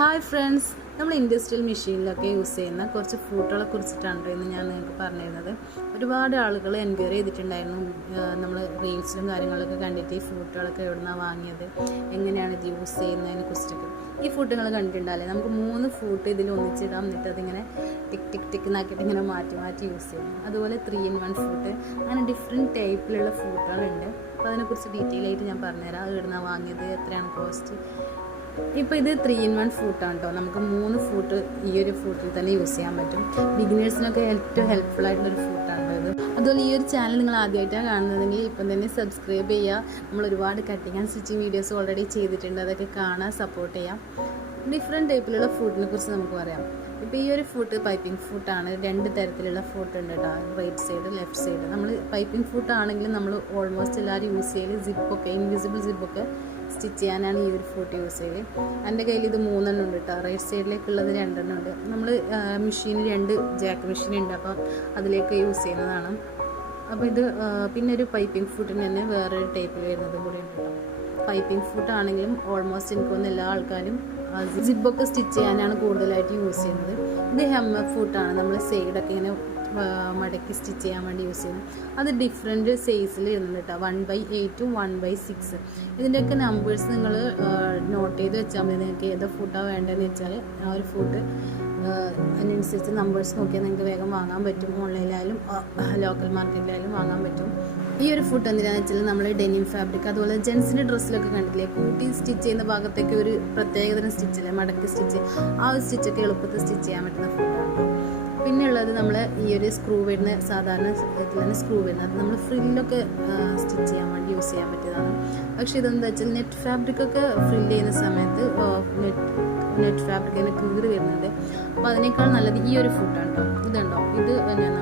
Hi friends നമ്മൾ industrial മെഷീനിലൊക്കെ use ചെയ്യുന്ന കുറച്ച് ഫ്രൂട്ടുകളെ കുറിച്ചിട്ടാണ് ഇന്ന് ഞാൻ നിങ്ങൾക്ക് പറഞ്ഞിരുന്നത്. ഒരുപാട് ആളുകൾ എൻക്വയറി ചെയ്തിട്ടുണ്ടായിരുന്നു. നമ്മൾ റീൽസിലും കാര്യങ്ങളൊക്കെ കണ്ടിട്ട് ഈ ഫ്രൂട്ടുകളൊക്കെ എവിടുന്നാണ് വാങ്ങിയത് എങ്ങനെയാണ് ഇത് യൂസ് ചെയ്യുന്നതിനെ കുറിച്ചിട്ടൊക്കെ. ഈ ഫ്രൂട്ടുകൾ കണ്ടിട്ടുണ്ടാവില്ലേ? നമുക്ക് മൂന്ന് ഫ്രൂട്ട് ഇതിൽ ഒന്നിച്ചിടാം. എന്നിട്ട് അതിങ്ങനെ ടിക് ടിക് ടിക് എന്നാക്കിയിട്ട് ഇങ്ങനെ മാറ്റി മാറ്റി യൂസ് ചെയ്യും അതുപോലെ ത്രീ ഇൻ വൺ ഫ്രൂട്ട് അങ്ങനെ ഡിഫറെന്റ് ടൈപ്പിലുള്ള ഫ്രൂട്ടുകളുണ്ട് അപ്പോൾ അതിനെക്കുറിച്ച് ഡീറ്റെയിൽ ആയിട്ട് ഞാൻ പറഞ്ഞുതരാം. അത് എവിടുന്നാണ് വാങ്ങിയത് എത്രയാണ് കോസ്റ്റ് ഇപ്പോൾ ഇത് ത്രീ ഇൻ വൺ ഫ്രൂട്ടാണ് കേട്ടോ നമുക്ക് മൂന്ന് ഫ്രൂട്ട് ഈ ഒരു ഫ്രൂട്ടിൽ തന്നെ യൂസ് ചെയ്യാൻ പറ്റും. ബിഗിനേഴ്സിനൊക്കെ ഏറ്റവും ഹെൽപ്ഫുൾ ആയിട്ടുള്ള ഒരു ഫ്രൂട്ടാണ് ഇത്. അതുപോലെ ഈ ഒരു ചാനൽ നിങ്ങൾ ആദ്യമായിട്ടാണ് കാണുന്നതെങ്കിൽ ഇപ്പം തന്നെ സബ്സ്ക്രൈബ് ചെയ്യുക നമ്മൾ ഒരുപാട് cutting and stitching videos already ചെയ്തിട്ടുണ്ട്. അതൊക്കെ കാണാൻ സപ്പോർട്ട് ചെയ്യാം. ഡിഫറെന്റ് ടൈപ്പിലുള്ള ഫുഡിനെ കുറിച്ച് നമുക്ക് പറയാം. ഇപ്പോൾ ഈ ഒരു ഫുഡ് പൈപ്പിംഗ് ഫുഡാണ് രണ്ട് തരത്തിലുള്ള ഫുഡ് ഉണ്ട് കേട്ടോ റൈറ്റ് സൈഡ് ലെഫ്റ്റ് സൈഡ് നമ്മൾ പൈപ്പിംഗ് ഫുഡ് ആണെങ്കിലും നമ്മൾ ഓൾമോസ്റ്റ് എല്ലാവരും യൂസ് ചെയ്യൽ സിപ്പൊക്കെ ഇൻവിസിബിൾ സിപ്പൊക്കെ സ്റ്റിച്ച് ചെയ്യാനാണ് ഈ ഒരു ഫോട്ട് യൂസ് ചെയ്ത് എന്റെ കയ്യിൽ ഇത് മൂന്നെണ്ണം ഉണ്ട് കേട്ടോ റൈറ്റ് സൈഡിലേക്കുള്ളത് രണ്ടെണ്ണം ഉണ്ട്. നമ്മൾ മെഷീനിൽ രണ്ട് ജാക്ക് മെഷീൻ ഉണ്ട്. അപ്പോൾ അതിലേക്ക് യൂസ് ചെയ്യുന്നതാണ്. അപ്പോൾ ഇത് പിന്നെ ഒരു പൈപ്പിംഗ് ഫുട്ടിന് തന്നെ വേറൊരു ടൈപ്പിൽ വരുന്നതും കൂടി ഉണ്ട് പൈപ്പിംഗ് ഫുട്ട് ആണെങ്കിലും ഓൾമോസ്റ്റ് എനിക്ക് തോന്നുന്നു എല്ലാ ആൾക്കാരും സിബൊക്കെ സ്റ്റിച്ച് ചെയ്യാനാണ് കൂടുതലായിട്ട് യൂസ് ചെയ്യുന്നത്. ഇത് ഹെമ്മ ഫുട്ടാണ് നമ്മൾ സൈഡൊക്കെ ഇങ്ങനെ മടക്കി സ്റ്റിച്ച് ചെയ്യാൻ വേണ്ടി യൂസ് ചെയ്യുന്നത് അത് ഡിഫറെന്റ് സൈസിൽ ഇരുന്നുണ്ട് കേട്ടോ വൺ ബൈ എയ്റ്റും വൺ ബൈ സിക്സ് ഇതിന്റെയൊക്കെ നമ്പേഴ്സ് നിങ്ങൾ നോട്ട് ചെയ്ത് വെച്ചാൽ മതി. നിങ്ങൾക്ക് ഏത് ഫുഡാണ് വേണ്ടതെന്ന് വെച്ചാൽ ആ ഒരു ഫുഡ് അതിനനുസരിച്ച് നമ്പേഴ്സ് നോക്കിയാൽ നിങ്ങൾക്ക് വേഗം വാങ്ങാൻ പറ്റും. ഓൺലൈനിലായാലും ലോക്കൽ മാർക്കറ്റിലായാലും വാങ്ങാൻ പറ്റും. ഈ ഒരു ഫുഡ് എന്തിനാണെന്ന് വെച്ചാൽ നമ്മൾ ഡെനിം ഫാബ്രിക് അതുപോലെ ജെൻസിന്റെ ഡ്രസ്സിലൊക്കെ കണ്ടില്ലേ കൂട്ടി സ്റ്റിച്ച് ചെയ്യുന്ന ഭാഗത്തേക്ക് ഒരു പ്രത്യേകതരം സ്റ്റിച്ചില്ലേ മടക്കി സ്റ്റിച്ച്. ആ ഒരു സ്റ്റിച്ചൊക്കെ എളുപ്പത്തിൽ സ്റ്റിച്ച് ചെയ്യാൻ പറ്റുന്ന ഫുഡാണ് പിന്നെ ഉള്ളത് നമ്മൾ ഈ ഒരു സ്ക്രൂ വരുന്ന സാധാരണ ഇതിലാണ് സ്ക്രൂ വരുന്നത്. അത് നമ്മൾ ഫ്രില്ലൊക്കെ സ്റ്റിച്ച് ചെയ്യാൻ വേണ്ടി യൂസ് ചെയ്യാൻ പറ്റിയതാണ്. പക്ഷേ ഇതെന്താ വെച്ചാൽ നെറ്റ് ഫാബ്രിക്കൊക്കെ ഫ്രില്ല് ചെയ്യുന്ന സമയത്ത് നെറ്റ് നെറ്റ് ഫാബ്രിക് അതിന് കീറി വരുന്നുണ്ട്. അപ്പോൾ അതിനേക്കാൾ നല്ലത് ഈ ഒരു ഫുഡാണ് കേട്ടോ ഇതുണ്ടോ ഇത് ഞാൻ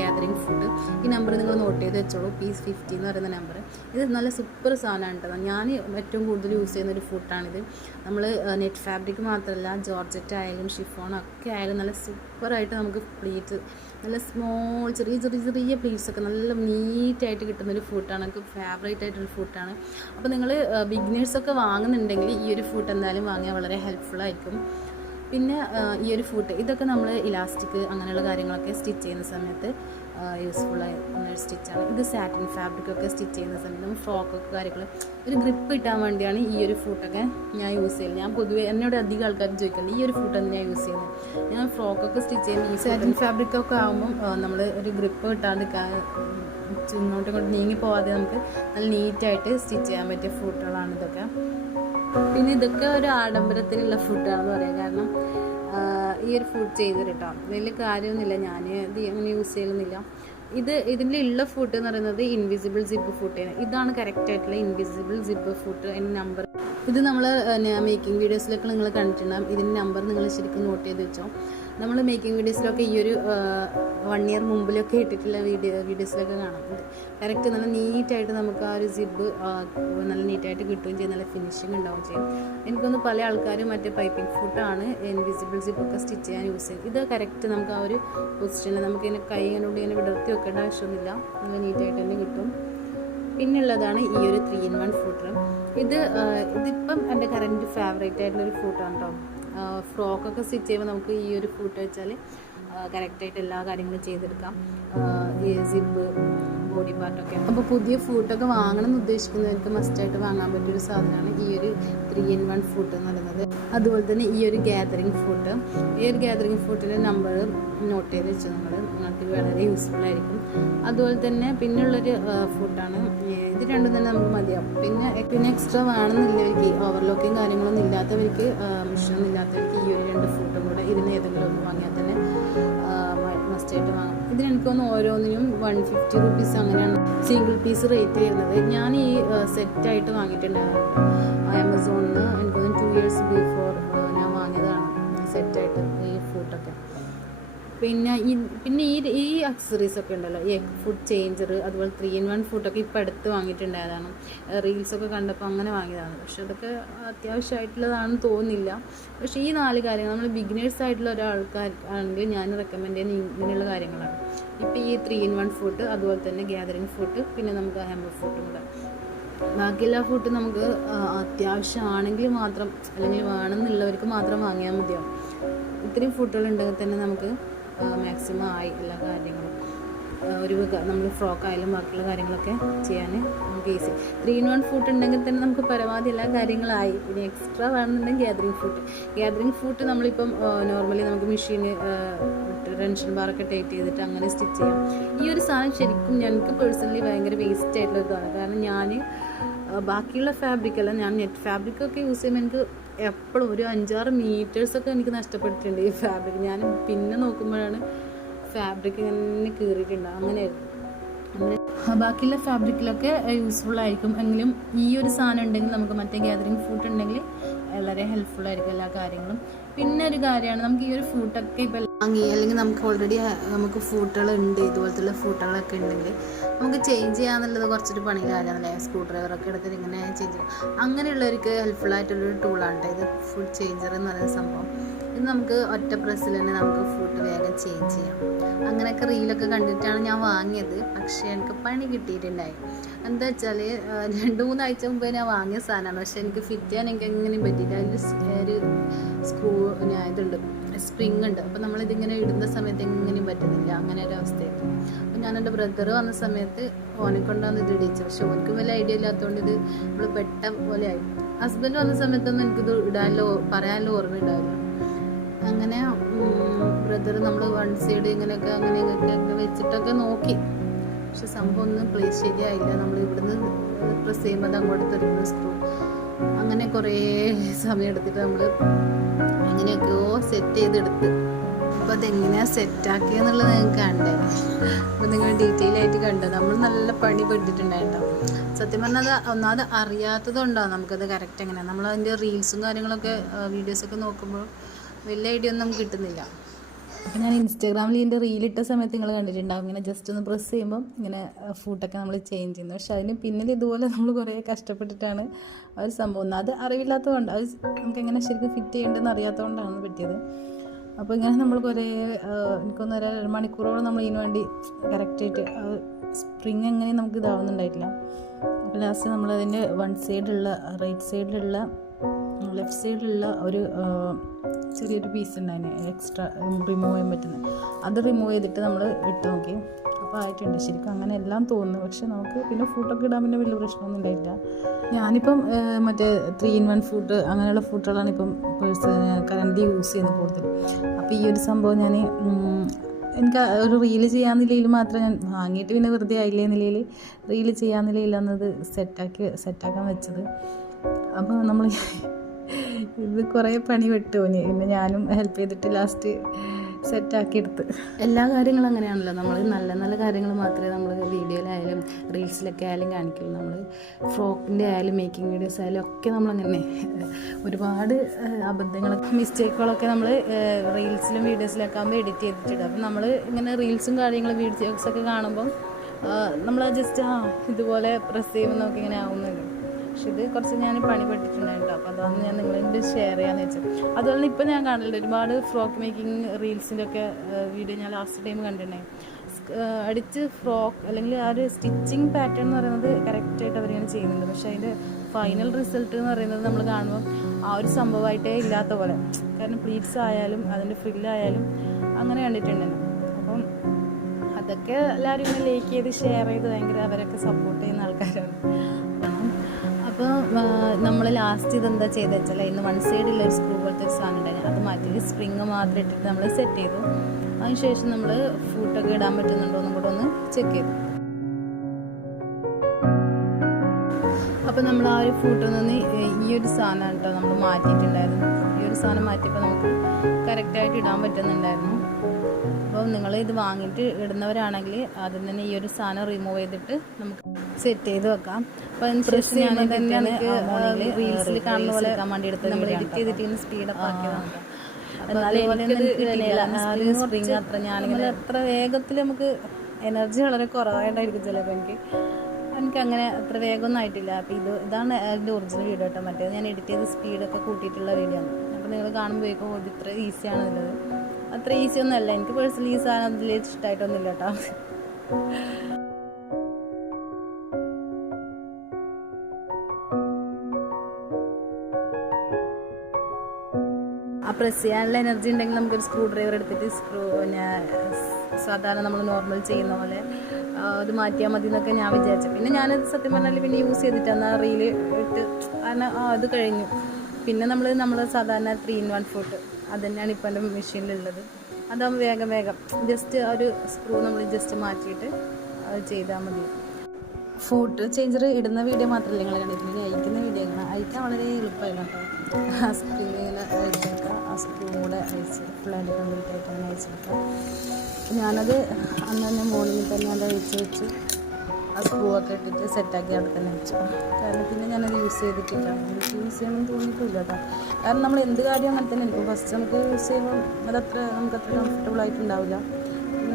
ഗ്യാതറിങ് ഫുഡ് ഈ നമ്പർ നിങ്ങൾ നോട്ട് ചെയ്ത് വെച്ചോളൂ. പീസ് ഫിഫ്റ്റി എന്ന് പറയുന്ന നമ്പർ ഇത് നല്ല സൂപ്പർ സാധനമാണ് കേട്ടോ. ഞാൻ ഏറ്റവും കൂടുതൽ യൂസ് ചെയ്യുന്ന ഒരു ഫുഡാണിത് നമ്മൾ നെറ്റ് ഫാബ്രിക് മാത്രമല്ല ജോർജറ്റ് ആയാലും ഷിഫോൺ ഒക്കെ ആയാലും നല്ല സൂപ്പറായിട്ട് നമുക്ക് പ്ലീറ്റ് നല്ല സ്മോൾ ചെറിയ ചെറിയ ചെറിയ പ്ലീറ്റ്സൊക്കെ നല്ല നീറ്റായിട്ട് കിട്ടുന്ന ഒരു ഫുഡാണ് എനിക്ക് ഫേവറേറ്റ് ആയിട്ടൊരു ഫുഡാണ് അപ്പോൾ നിങ്ങൾ ബിഗിനേഴ്സൊക്കെ വാങ്ങുന്നുണ്ടെങ്കിൽ ഈ ഒരു ഫുഡ് എന്തായാലും വാങ്ങിയാൽ വളരെ ഹെൽപ്ഫുൾ ആയിരിക്കും. പിന്നെ ഈ ഒരു ഫുഡ് ഇതൊക്കെ നമ്മൾ ഇലാസ്റ്റിക് അങ്ങനെയുള്ള കാര്യങ്ങളൊക്കെ സ്റ്റിച്ച് ചെയ്യുന്ന സമയത്ത് യൂസ്ഫുൾ ആയ സ്റ്റിച്ചാണ് ഇത് സാറ്റിൻ ഫാബ്രിക് ഒക്കെ സ്റ്റിച്ച് ചെയ്യുന്ന സമയത്ത് നമ്മൾ ഫ്രോക്കൊക്കെ കാര്യങ്ങൾ ഒരു ഗ്രിപ്പ് കിട്ടാൻ വേണ്ടിയാണ് ഈ ഒരു ഫൂട്ടൊക്കെ ഞാൻ യൂസ് ചെയ്യുന്നത്. ഞാൻ പൊതുവേ എന്നോട് അധികം ആൾക്കാർ ചോദിക്കുന്നത് ഈ ഒരു ഫൂട്ടാണ് ഞാൻ യൂസ് ചെയ്യുന്നത്. ഞാൻ ഫ്രോക്കൊക്കെ സ്റ്റിച്ച് ചെയ്യുന്ന ഈ സാറ്റിൻ ഫാബ്രിക് ഒക്കെ ആകുമ്പോൾ നമ്മൾ ഒരു ഗ്രിപ്പ് കിട്ടാണ്ട് ഇങ്ങോട്ടും ഇങ്ങോട്ട് നീങ്ങി പോവാതെ നമുക്ക് നല്ല നീറ്റായിട്ട് സ്റ്റിച്ച് ചെയ്യാൻ പറ്റിയ ഫുട്ടുകളാണ് ഇതൊക്കെ. പിന്നെ ഇതൊക്കെ ഒരു ആഡംബരത്തിനുള്ള ഫുഡാണെന്ന് പറയാം. കാരണം ഈ ഒരു ഫുഡ് ചെയ്ത് കേട്ടോ വലിയ കാര്യമൊന്നുമില്ല. ഞാൻ ഇത് അങ്ങനെ യൂസ് ചെയ്യുന്നില്ല. ഇത് ഇതിന്റെ ഉള്ള ഫുഡ് എന്ന് പറയുന്നത് ഇൻവിസിബിൾ സിബ് ഫുഡാണ് ഇതാണ് കറക്റ്റ് ആയിട്ടുള്ള ഇൻവിസിബിൾ സിബ് ഫുഡ് അതിന്റെ നമ്പർ ഇത് നമ്മൾ മേക്കിംഗ് വീഡിയോസിലൊക്കെ നിങ്ങൾ കണ്ടിട്ടുണ്ടാകും ഇതിന്റെ നമ്പർ നിങ്ങൾ ശരിക്കും നോട്ട് ചെയ്ത് വെച്ചോ. നമ്മൾ മേക്കിംഗ് വീഡിയോസിലൊക്കെ ഈ ഒരു വൺ ഇയർ മുമ്പിലൊക്കെ ഇട്ടിട്ടുള്ള വീഡിയോ വീഡിയോസിലൊക്കെ കാണാം കറക്റ്റ് നല്ല നീറ്റായിട്ട് നമുക്ക് ആ ഒരു സിബ് നല്ല നീറ്റായിട്ട് കിട്ടുകയും ചെയ്യും നല്ല ഫിനിഷിങ് ഉണ്ടാവുകയും ചെയ്യും. എനിക്കൊന്ന് പല ആൾക്കാരും മറ്റേ പൈപ്പിംഗ് ഫുട്ടാണ് ഇൻവിസിബിൾ സിബൊക്കെ സ്റ്റിച്ച് ചെയ്യാൻ യൂസ് ചെയ്യും ഇത് കറക്റ്റ് നമുക്ക് ആ ഒരു പൊസിഷനിൽ നമുക്ക് ഇങ്ങനെ കൈ ഇങ്ങനെ ഇങ്ങനെ വിടർത്തി വെക്കേണ്ട ആവശ്യമൊന്നുമില്ല. നല്ല നീറ്റായിട്ട് തന്നെ കിട്ടും. പിന്നുള്ളതാണ് ഈ ഒരു ത്രീ ഇൻ വൺ ഫൂട്ടർ ഇത് ഇതിപ്പം എന്റെ കറന്റ് ഫേവറേറ്റ് ആയിട്ടുള്ള ഒരു ഫുഡാണ് കേട്ടോ ഫ്രോക്കൊക്കെ സ്റ്റിച്ച് ചെയ്യുമ്പോൾ നമുക്ക് ഈ ഒരു ഫ്രൂട്ട് വെച്ചാൽ കറക്റ്റായിട്ട് എല്ലാ കാര്യങ്ങളും ചെയ്തെടുക്കാം. ഈ സിബ് ബോഡി പാർട്ടൊക്കെ അപ്പോൾ പുതിയ ഫുഡൊക്കെ വാങ്ങണം എന്ന് ഉദ്ദേശിക്കുന്നവർക്ക് മസ്റ്റായിട്ട് വാങ്ങാൻ പറ്റിയൊരു സാധനമാണ് ഈ ഒരു ത്രീ ഇൻ വൺ ഫുഡ് എന്ന് പറയുന്നത്. അതുപോലെ തന്നെ ഈ ഒരു ഗ്യാതറിങ് ഫുഡ് ഈ ഒരു ഗ്യാതറിങ് ഫുഡിന്റെ നമ്പർ നോട്ട് ചെയ്ത് വെച്ചു നമ്മൾ നിങ്ങൾക്ക് വളരെ യൂസ്ഫുൾ ആയിരിക്കും. അതുപോലെ തന്നെ പിന്നെയുള്ളൊരു ഫുഡാണ് ഇത് രണ്ടും തന്നെ നമുക്ക് മതിയാവും. പിന്നെ പിന്നെ എക്സ്ട്രാ വേണമെന്നില്ലവർക്ക് ഓവർലോക്കിങ് കാര്യങ്ങളൊന്നും ഇല്ലാത്തവർക്ക് മിഷനൊന്നും ഇല്ലാത്തവർക്ക് ഈ ഒരു രണ്ട് ഫുഡും കൂടെ ഇതിന് ഏതെങ്കിലും ഒന്ന് വാങ്ങിയാൽ തന്നെ മസ്റ്റായിട്ട് വാങ്ങാം ഇതിന് എനിക്ക് തോന്നുന്നു ഓരോന്നിനും വൺ ഫിഫ്റ്റി റുപ്പീസ് അങ്ങനെയാണ് സിംഗിൾ പീസ് റേറ്റ് ചെയ്യുന്നത് ഞാൻ ഈ സെറ്റായിട്ട് വാങ്ങിയിട്ടുണ്ടായിരുന്നു. ആമസോണിൽ നിന്ന് എനിക്ക് തോന്നുന്നു ടു ഇയേഴ്സ് ബിഫോർ ഞാൻ വാങ്ങിയതാണ്. സെറ്റായിട്ട് ഈ ഫുഡൊക്കെ പിന്നെ ഈ പിന്നെ ഈ ഈ അക്സറീസ് ഒക്കെ ഉണ്ടല്ലോ. ഈ ഫുഡ് ചേഞ്ചർ അതുപോലെ ത്രീ ഇൻ വൺ ഫുഡൊക്കെ ഇപ്പം അടുത്ത് വാങ്ങിയിട്ടുണ്ടായതാണ്. റീൽസൊക്കെ കണ്ടപ്പോൾ അങ്ങനെ വാങ്ങിയതാണ്. പക്ഷെ അതൊക്കെ അത്യാവശ്യമായിട്ടുള്ളതാണെന്ന് തോന്നുന്നില്ല. പക്ഷേ ഈ നാല് കാര്യങ്ങൾ നമ്മൾ ബിഗിനേഴ്സ് ആയിട്ടുള്ള ഒരാൾക്കാർ ആണെങ്കിൽ ഞാൻ റെക്കമെൻഡ് ചെയ്യുന്ന ഇങ്ങനെയുള്ള കാര്യങ്ങളാണ്. ഇപ്പോൾ ഈ ത്രീ ഇൻ വൺ ഫുഡ് അതുപോലെ തന്നെ ഗ്യാതറിങ് ഫുഡ് പിന്നെ നമുക്ക് ഹെമ്പർ ഫുഡും കൂടെ. ബാക്കിയെല്ലാ ഫുഡ് നമുക്ക് അത്യാവശ്യമാണെങ്കിൽ മാത്രം അല്ലെങ്കിൽ വേണമെന്നുള്ളവർക്ക് മാത്രം വാങ്ങിയാൽ മതിയാവും. ഇത്രയും ഫുഡുകൾ ഉണ്ടെങ്കിൽ തന്നെ നമുക്ക് മാക്സിമം ആയി എല്ലാ കാര്യങ്ങളും ഒരു നമ്മൾ ഫ്രോക്ക് ആയാലും ബാക്കിയുള്ള കാര്യങ്ങളൊക്കെ ചെയ്യാൻ നമുക്ക് easy three in one foot ഉണ്ടെങ്കിൽ തന്നെ നമുക്ക് പരമാവധി എല്ലാ കാര്യങ്ങളായി. ഇനി എക്സ്ട്രാ വേണമെന്നുണ്ടെങ്കിൽ ഗ്യാതറിങ് ഫുഡ് ഗ്യാതറിങ് ഫുഡ് നമ്മളിപ്പം നോർമലി നമുക്ക് മെഷീൻ ടെൻഷൻ ബാറൊക്കെ ടൈറ്റ് ചെയ്തിട്ട് അങ്ങനെ സ്റ്റിച്ച് ചെയ്യാം. ഈ ഒരു സാധനം ശരിക്കും ഞങ്ങൾക്ക് പേഴ്സണലി ഭയങ്കര വേസ്റ്റ് ആയിട്ടുള്ള ഇതാണ്. കാരണം ഞാൻ ബാക്കിയുള്ള ഫാബ്രിക് അല്ല ഞാൻ നെറ്റ് ഫാബ്രിക് ഒക്കെ യൂസ് ചെയ്യുമ്പോൾ എനിക്ക് എപ്പോഴും ഒരു അഞ്ചാറ് മീറ്റേഴ്സൊക്കെ എനിക്ക് നഷ്ടപ്പെട്ടിട്ടുണ്ട് ഈ ഫാബ്രിക് ഞാൻ പിന്നെ നോക്കുമ്പോഴാണ് ഫാബ്രിക് ഇങ്ങനെ കീറിയിട്ടുണ്ട്. അങ്ങനെയായിരുന്നു. അങ്ങനെ ബാക്കിയുള്ള ഫാബ്രിക്കിലൊക്കെ യൂസ്ഫുൾ ആയിരിക്കും. എങ്കിലും ഈ ഒരു സാധനം ഉണ്ടെങ്കിൽ നമുക്ക് മറ്റേ ഗ്യാതറിങ് ഫുഡ് ഉണ്ടെങ്കിൽ വളരെ ഹെൽപ്ഫുൾ ആയിരിക്കും എല്ലാ കാര്യങ്ങളും. പിന്നെ ഒരു കാര്യമാണ് നമുക്ക് ഈ ഒരു ഫുഡൊക്കെ ഇപ്പം വാങ്ങി അല്ലെങ്കിൽ നമുക്ക് ഓൾറെഡി നമുക്ക് ഉണ്ട് ഇതുപോലത്തെ ഫുഡുകളൊക്കെ ഉണ്ടെങ്കിൽ നമുക്ക് ചേഞ്ച് ചെയ്യാന്നുള്ളത് കുറച്ചൊരു പണി കാര്യമാണല്ലേ സ്ക്രൂ ഡ്രൈവറൊക്കെ എടുത്തിട്ട് ഇങ്ങനെ ചേഞ്ച് ചെയ്യാം. അങ്ങനെയുള്ളവർക്ക് ഹെൽപ്ഫുൾ ആയിട്ടുള്ളൊരു ടൂളാണ് ഇത് ഫുഡ് ചേഞ്ചർ എന്ന് പറയുന്ന സംഭവം. ഇത് നമുക്ക് ഒറ്റ പ്രസ്സിൽ തന്നെ നമുക്ക് ഫുഡ് വേഗം ചേഞ്ച് ചെയ്യാം. അങ്ങനെയൊക്കെ റീലൊക്കെ കണ്ടിട്ടാണ് ഞാൻ വാങ്ങിയത് പക്ഷേ എനിക്ക് പണി കിട്ടിയിട്ടുണ്ടായി. എന്താ വെച്ചാൽ രണ്ട് മൂന്നാഴ്ച മുമ്പ് ഞാൻ വാങ്ങിയ സാധനമാണ് പക്ഷെ എനിക്ക് ഫിറ്റ് ചെയ്യാൻ എനിക്ക് എങ്ങനെയും പറ്റിയില്ല. അതിൽ ഒരു സ്ക്രൂ ഇതുണ്ട്. സ്പ്രിങ് ഉണ്ട്. അപ്പോൾ നമ്മളിതിങ്ങനെ ഇടുന്ന സമയത്ത് എങ്ങനെയും പറ്റുന്നില്ല. അങ്ങനെ ഒരു അവസ്ഥയായിരുന്നു. അപ്പോൾ ഞാൻ എന്റെ ബ്രദർ വന്ന സമയത്ത് ഓനെ കൊണ്ടാണ് ഇത് ഇടിച്ചത് പക്ഷെ ഓനക്ക് വലിയ ഐഡിയ ഇല്ലാത്തതുകൊണ്ട് ഇത് നമ്മൾ പെട്ട പോലെ ആയി. ഹസ്ബൻഡ് വന്ന സമയത്തൊന്നും എനിക്കിത് ഇടാനല്ലോ ഓർമ്മ ഓർമ്മയുണ്ടാവില്ല. അങ്ങനെ ബ്രദർ നമ്മൾ വൺ സൈഡ് ഇങ്ങനെയൊക്കെ അങ്ങനെ ഇങ്ങനെയൊക്കെ വെച്ചിട്ടൊക്കെ നോക്കി. പക്ഷെ സംഭവം ഒന്നും പ്ലേസ് ശരിയായില്ല. നമ്മൾ ഇവിടുന്ന് പ്രസ് ചെയ്യുമ്പോൾ അങ്ങോട്ട് തരുന്ന സ്ക്രൂ അങ്ങനെ കുറേ സമയം എടുത്തിട്ട് നമ്മൾ എങ്ങനെയൊക്കെയോ സെറ്റ് ചെയ്തെടുത്ത്. അപ്പോൾ അതെങ്ങനെയാണ് സെറ്റാക്കിയെന്നുള്ളത് നിങ്ങൾക്ക് കണ്ടേ. അപ്പോൾ നിങ്ങൾ ഡീറ്റെയിൽ ആയിട്ട് കണ്ടു? നമ്മൾ നല്ല പണി പെട്ടിട്ടുണ്ടായിട്ടോ. സത്യം പറഞ്ഞാൽ അത് ഒന്നാമത് അറിയാത്തത് കൊണ്ടാണ് നമുക്കത് കറക്റ്റ് എങ്ങനെയാണ് നമ്മൾ അതിന്റെ റീൽസും കാര്യങ്ങളൊക്കെ വീഡിയോസൊക്കെ നോക്കുമ്പോൾ വലിയ ഐഡിയ ഒന്നും കിട്ടുന്നില്ല. ഞാൻ ഇൻസ്റ്റാഗ്രാമിൽ ഇതിന്റെ റീലിട്ട സമയത്ത് നിങ്ങൾ കണ്ടിട്ടുണ്ടാകും ഇങ്ങനെ ജസ്റ്റ് ഒന്ന് പ്രസ് ചെയ്യുമ്പോൾ ഇങ്ങനെ ഫുഡൊക്കെ നമ്മൾ ചേഞ്ച് ചെയ്യുന്നു. പക്ഷെ അതിന് പിന്നിൽ ഇതുപോലെ നമ്മൾ കുറേ കഷ്ടപ്പെട്ടിട്ടാണ് ആ ഒരു സംഭവം അത് അറിവില്ലാത്തതുകൊണ്ട് അത് നമുക്ക് എങ്ങനെ ശരിക്കും ഫിറ്റ് ചെയ്യേണ്ടതെന്ന് അറിയാത്തതുകൊണ്ടാണ് പറ്റിയത്. അപ്പോൾ ഇങ്ങനെ നമ്മൾ കുറേ എനിക്കൊന്ന് ഒരു മണിക്കൂറോളം നമ്മൾ ഇതിന് വേണ്ടി കറക്റ്റായിട്ട് സ്പ്രിങ് എങ്ങനെ നമുക്ക് ഇതാവുന്നുണ്ടായിട്ടില്ല. അപ്പോൾ ലാസ്റ്റ് നമ്മളതിന്റെ വൺ സൈഡിലുള്ള റൈറ്റ് സൈഡിലുള്ള ലെഫ്റ്റ് സൈഡിലുള്ള ഒരു ചെറിയൊരു പീസ് ഉണ്ടായിന് എക്സ്ട്രാ റിമൂവ് ചെയ്യാൻ പറ്റുന്നത് അത് റിമൂവ് ചെയ്തിട്ട് നമ്മൾ ഇട്ട് നോക്കി. അപ്പോൾ ആയിട്ടുണ്ട് ശരിക്കും അങ്ങനെ എല്ലാം തോന്നുന്നു. പക്ഷെ നമുക്ക് പിന്നെ ഫുഡൊക്കെ ഇടാൻ പിന്നെ വലിയ പ്രശ്നമൊന്നും ഉണ്ടായില്ല. ഞാനിപ്പം മറ്റേ ത്രീ ഇൻ വൺ ഫുഡ് അങ്ങനെയുള്ള ഫുഡുകളാണ് ഇപ്പം പേഴ്സ് കറന്റ് യൂസ് ചെയ്യുന്നത് കൂടുതൽ. അപ്പോൾ ഈ ഒരു സംഭവം ഞാൻ എനിക്ക് ഒരു റീൽ ചെയ്യാൻ നിലയിൽ മാത്രം ഞാൻ വാങ്ങിയിട്ട് പിന്നെ വെറുതെ ആയില്ലേ നിലയിൽ റീൽ ചെയ്യാൻ നിലയിലാന്നത് സെറ്റാക്കി സെറ്റാക്കാൻ വെച്ചത്. അപ്പോൾ നമ്മൾ ഇത് കുറേ പണി വിട്ടു പോയി പിന്നെ ഞാനും ഹെൽപ്പ് ചെയ്തിട്ട് ലാസ്റ്റ് സെറ്റാക്കി എടുത്ത്. എല്ലാ കാര്യങ്ങളും അങ്ങനെയാണല്ലോ. നമ്മൾ നല്ല നല്ല കാര്യങ്ങൾ മാത്രമേ നമ്മൾ വീഡിയോയിലായാലും റീൽസിലൊക്കെ ആയാലും കാണിക്കുള്ളൂ. നമ്മൾ ഫ്രോക്കിന്റെ ആയാലും മേക്കിംഗ് വീഡിയോസ് ആയാലും ഒക്കെ നമ്മളങ്ങനെ ഒരുപാട് അബദ്ധങ്ങളൊക്കെ മിസ്റ്റേക്കുകളൊക്കെ നമ്മൾ റീൽസിലും വീഡിയോസിലൊക്കെ ആകുമ്പോൾ എഡിറ്റ് ചെയ്തിട്ടുണ്ട് അപ്പം നമ്മൾ ഇങ്ങനെ റീൽസും കാര്യങ്ങളും വീഡിയോസൊക്കെ കാണുമ്പം നമ്മൾ ജസ്റ്റ് ആ ഇതുപോലെ പ്രസ് ചെയ്യുമ്പോൾ നമുക്ക് ഇങ്ങനെ ആവുന്നുണ്ട് പക്ഷെ ഇത് കുറച്ച് ഞാൻ പണിപ്പെട്ടിട്ടുണ്ടായിരുന്നു. അപ്പോൾ അതാണ് ഞാൻ നിങ്ങളോട് ഷെയർ ചെയ്യാന്ന് വെച്ചത്. അതുപോലെ ഇപ്പം ഞാൻ കാണലുണ്ട് ഒരുപാട് ഫ്രോക്ക് മേക്കിംഗ് റീൽസിന്റെ ഒക്കെ വീഡിയോ ഞാൻ ലാസ്റ്റ് ടൈം കണ്ടിട്ടുണ്ടായി. അടിച്ച് ഫ്രോക്ക് അല്ലെങ്കിൽ ആ ഒരു സ്റ്റിച്ചിങ് പാറ്റേൺ എന്ന് പറയുന്നത് കറക്റ്റായിട്ട് അവരിങ്ങനെ ചെയ്യുന്നുണ്ട്. പക്ഷെ അതിന്റെ ഫൈനൽ റിസൾട്ട് എന്ന് പറയുന്നത് നമ്മൾ കാണുമ്പോൾ ആ ഒരു സംഭവമായിട്ടേ ഇല്ലാത്ത പോലെ. കാരണം പ്ലീറ്റ്സ് ആയാലും അതിന്റെ ഫ്രില്ലായാലും അങ്ങനെ കണ്ടിട്ടുണ്ടല്ലോ അപ്പം അതൊക്കെ എല്ലാവരും ഇങ്ങനെ ലൈക്ക് ചെയ്ത് ഷെയർ ചെയ്ത് ഭയങ്കര അവരൊക്കെ സപ്പോർട്ട് ചെയ്യുന്ന ആൾക്കാരാണ്. അപ്പോൾ നമ്മൾ ലാസ്റ്റ് ഇതെന്താ ചെയ്തത് വെച്ചാൽ ഇന്ന് വൺ സൈഡിലുള്ള ഒരു സ്ക്രൂ പോലത്തെ ഒരു സാധനം ഉണ്ടായിരുന്നു അത് മാറ്റി. സ്പ്രിങ് മാത്രം ഇട്ടിട്ട് നമ്മൾ സെറ്റ് ചെയ്തു. അതിനുശേഷം നമ്മൾ ഫുഡൊക്കെ ഇടാൻ പറ്റുന്നുണ്ടോ എന്നും കൂടെ ഒന്ന് ചെക്ക് ചെയ്തു. അപ്പോൾ നമ്മൾ ആ ഒരു ഫുഡിൽ നിന്ന് ഈ ഒരു സാധനം കേട്ടോ നമ്മൾ മാറ്റിയിട്ടുണ്ടായിരുന്നു. ഈ ഒരു സാധനം മാറ്റിയപ്പോൾ നമുക്ക് കറക്റ്റായിട്ട് ഇടാൻ പറ്റുന്നുണ്ടായിരുന്നു. അപ്പോൾ നിങ്ങൾ ഇത് വാങ്ങിയിട്ട് ഇടുന്നവരാണെങ്കിൽ ആദ്യം തന്നെ ഈ ഒരു സാധനം റിമൂവ് ചെയ്തിട്ട് നമുക്ക് സെറ്റ് ചെയ്ത് വെക്കാം. അപ്പോൾ ഞാൻ തന്നെയാണ് റീൽസിൽ കാണുന്ന പോലെ വേണ്ടി എടുത്തത് നമ്മൾ എഡിറ്റ് ചെയ്തിട്ട് ഇങ്ങനെ സ്പീഡപ്പ് ആക്കിയതാണ് എന്നാലും സ്പ്രിങ് അത്ര ഞാനിങ്ങനെ അത്ര വേഗത്തിൽ നമുക്ക് എനർജി വളരെ കുറവായിട്ടായിരിക്കും ചിലപ്പോൾ എനിക്ക്. എനിക്ക് അങ്ങനെ അത്ര വേഗമൊന്നും ആയിട്ടില്ല. അപ്പോൾ ഇത് ഇതാണ് എന്റെ ഒറിജിനൽ വീഡിയോ കേട്ടോ. മറ്റേത് ഞാൻ എഡിറ്റ് ചെയ്ത് സ്പീഡൊക്കെ കൂട്ടിയിട്ടുള്ള വീഡിയോ ആണ്. അപ്പോൾ നിങ്ങൾ കാണുമ്പോഴേക്കും ഇത് ഇത്ര ഈസിയാണ് ഉള്ളത് അത്ര ഈസി ഒന്നും അല്ല. എനിക്ക് പേഴ്സണലി ഈ സാധനം അതിലേക്ക് ഇഷ്ടമായിട്ടൊന്നുമില്ല കേട്ടോ. പ്രസ് ചെയ്യാനുള്ള എനർജി ഉണ്ടെങ്കിൽ നമുക്കൊരു സ്ക്രൂ ഡ്രൈവർ എടുത്തിട്ട് സ്ക്രൂ പിന്നെ സാധാരണ നമ്മൾ നോർമൽ ചെയ്യുന്ന പോലെ അത് മാറ്റിയാൽ മതി എന്നൊക്കെ ഞാൻ വിചാരിച്ചു. പിന്നെ ഞാനത് സത്യം പറഞ്ഞാൽ പിന്നെ യൂസ് ചെയ്തിട്ടാണ് ആ റീൽ ഇട്ട് കാരണം ആ അത് കഴിഞ്ഞു. പിന്നെ നമ്മൾ നമ്മൾ സാധാരണ ത്രീ ഇൻ വൺ ഫുട്ട് അത് തന്നെയാണ് ഇപ്പം എന്റെ മെഷീനിലുള്ളത് അതാകുമ്പോൾ വേഗം വേഗം. ജസ്റ്റ് ഒരു സ്ക്രൂ നമ്മൾ ജസ്റ്റ് മാറ്റിയിട്ട് അത് ചെയ്താൽ മതി. ഫോട്ടോ ചേഞ്ചർ ഇടുന്ന വീഡിയോ മാത്രമല്ല നിങ്ങൾ കണ്ടിട്ടുണ്ടെങ്കിൽ അയക്കുന്ന വീഡിയോ അയക്കാൻ വളരെ എളുപ്പമായിരുന്നു കേട്ടോ. ആ സ്ക്രൂ സ്ക്രൂ കൂടെ അയച്ച് ഫുള്ളായിട്ട് കംപ്ലീറ്റ് ആയിട്ട് അങ്ങനെ അയച്ചെടുക്കുക ഞാനത് അന്ന് തന്നെ മോർണിംഗിൽ തന്നെ അത് അയച്ച് വെച്ച്. ആ സ്ക്രൂ ഒക്കെ ഇട്ടിട്ട് സെറ്റാക്കി അവിടെ തന്നെ വെച്ചു. കാരണം പിന്നെ ഞാനത് യൂസ് ചെയ്തിട്ടില്ല. എനിക്ക് യൂസ് ചെയ്യണമെന്ന് തോന്നിയിട്ടില്ല കേട്ടോ. കാരണം നമ്മൾ എന്ത് കാര്യം അങ്ങനെ തന്നെ ഇരിക്കും ഫസ്റ്റ് നമുക്ക് യൂസ് ചെയ്യുമ്പോൾ അതത്ര നമുക്ക് അത്ര കംഫർട്ടബിൾ ആയിട്ടുണ്ടാവില്ല.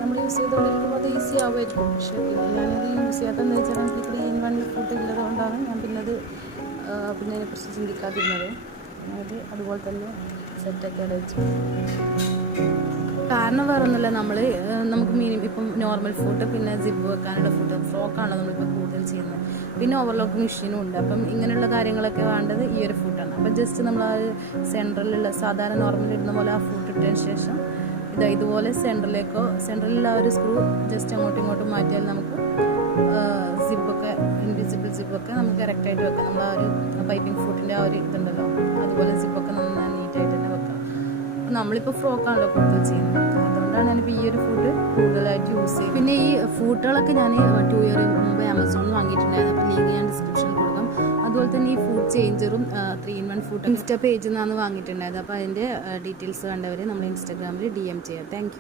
നമ്മൾ യൂസ് ചെയ്തുകൊണ്ടിരിക്കുമ്പോൾ അത് ഈസി ആവുമായിരിക്കും. പക്ഷേ പിന്നെ ഞാനത് യൂസ് ചെയ്യാത്തതെന്ന് വെച്ചാൽ എനിക്ക് ത്രീ ഇൻ വൺ ഫുഡ് ഇല്ലതുകൊണ്ടാണ് ഞാൻ പിന്നെ അത് പിന്നെ അതിനെക്കുറിച്ച് ചിന്തിക്കാതിരുന്നത്. അത് അതുപോലെ തന്നെ സെറ്റാക്കി വെച്ച്. കാരണം വേറെ ഒന്നുമില്ല നമ്മൾ നമുക്ക് മിനിമം ഇപ്പം നോർമൽ ഫുഡ് പിന്നെ സിബ് വെക്കാനുള്ള ഫുഡ് ഫ്രോക്കാണല്ലോ നമ്മളിപ്പോൾ കൂടുതൽ ചെയ്യുന്നത്. പിന്നെ ഓവർലോക്ക് മെഷീനും ഉണ്ട്. അപ്പം ഇങ്ങനെയുള്ള കാര്യങ്ങളൊക്കെ വേണ്ടത് ഈ ഒരു ഫുഡാണ് അപ്പം ജസ്റ്റ് നമ്മൾ ആ സെൻട്രലിലുള്ള സാധാരണ നോർമൽ ഇടുന്ന പോലെ ആ ഫുഡ് ഇട്ടതിന് ശേഷം ഇതാ ഇതുപോലെ സെൻട്രലിലേക്കോ സെൻട്രലിൽ ആ ഒരു സ്ക്രൂ ജസ്റ്റ് അങ്ങോട്ടും ഇങ്ങോട്ടും മാറ്റിയാൽ നമുക്ക് സിബൊക്കെ ഇൻവിസിബിൾ സിബൊക്കെ നമുക്ക് കറക്റ്റായിട്ട് വെക്കാം. നമ്മൾ ആ ഒരു പൈപ്പിംഗ് ഫുഡിന്റെ ആ ഒരു ഇതുണ്ടല്ലോ. അതുപോലെ നമ്മളിപ്പോൾ ഫ്രോക്കാണല്ലോ കൊടുത്തു ചെയ്യുന്നത്. അതുകൊണ്ടാണ് ഞാനിപ്പോൾ ഈ ഒരു ഫുഡ് കൂടുതലായിട്ട് യൂസ് ചെയ്യുന്നത്. പിന്നെ ഈ ഫുഡുകളൊക്കെ ഞാൻ ടു ഇയർ മുമ്പ് ആമസോണിൽ വാങ്ങിയിട്ടുണ്ടായിരുന്നു. അപ്പോൾ ലിങ്ക് ഞാൻ ഡിസ്ക്രിപ്ഷനിൽ കൊടുക്കാം. അതുപോലെ തന്നെ ഈ foot ചേഞ്ചറും three in one foot Insta പേജിൽ നിന്നാണ് വാങ്ങിയിട്ടുണ്ടായത് അപ്പോൾ അതിന്റെ ഡീറ്റെയിൽസ് കണ്ടവർ നമ്മൾ ഇൻസ്റ്റാഗ്രാമിൽ ഡി എം ചെയ്യാം. താങ്ക്